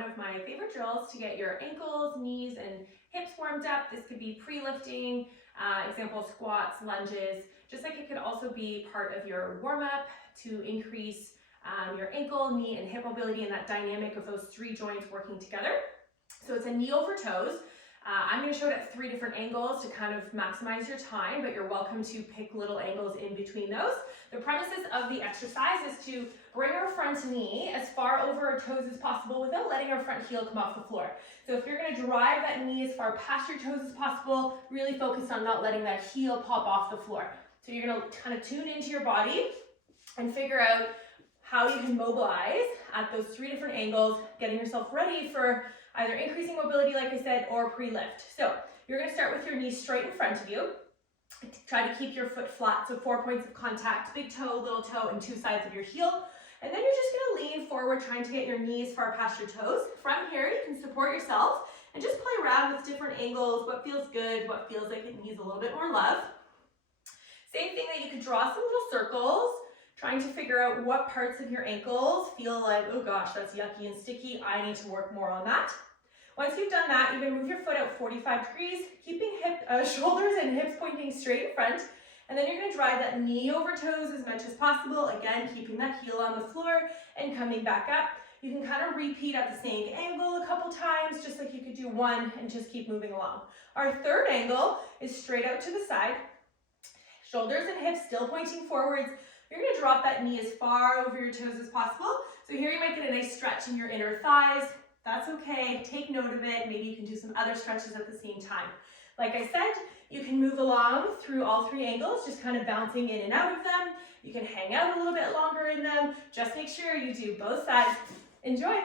one of my favorite drills to get your ankles, knees, and hips warmed up. This could be pre-lifting, example squats, lunges, just like it could also be part of your warm-up to increase your ankle, knee, and hip mobility and that dynamic of those three joints working together. So it's a knee over toes. I'm going to show it at 3 different angles to kind of maximize your time, but you're welcome to pick little angles in between those. The premises of the exercise is to bring our front knee as far over our toes as possible without letting our front heel come off the floor. So if you're going to drive that knee as far past your toes as possible, really focus on not letting that heel pop off the floor. So you're going to kind of tune into your body and figure out how you can mobilize at those 3 different angles, getting yourself ready for either increasing mobility, like I said, or pre-lift. So you're going to start with your knees straight in front of you. Try to keep your foot flat, so 4 points of contact, big toe, little toe, and 2 sides of your heel. And then you're just going to lean forward, trying to get your knees far past your toes. From here, you can support yourself and just play around with different angles, what feels good, what feels like it needs a little bit more love. Same thing that you could draw some little circles, trying to figure out what parts of your ankles feel like, oh gosh, that's yucky and sticky, I need to work more on that. Once you've done that, you're going to move your foot out 45 degrees, keeping shoulders and hips pointing straight in front, and then you're going to drive that knee over toes as much as possible, again, keeping that heel on the floor and coming back up. You can kind of repeat at the same angle a couple times, just like you could do one and just keep moving along. Our third angle is straight out to the side, shoulders and hips still pointing forwards. You're going to drop that knee as far over your toes as possible. So here you might get a nice stretch in your inner thighs. That's okay. Take note of it. Maybe you can do some other stretches at the same time. Like I said, you can move along through all 3 angles, just kind of bouncing in and out of them. You can hang out a little bit longer in them. Just make sure you do both sides. Enjoy.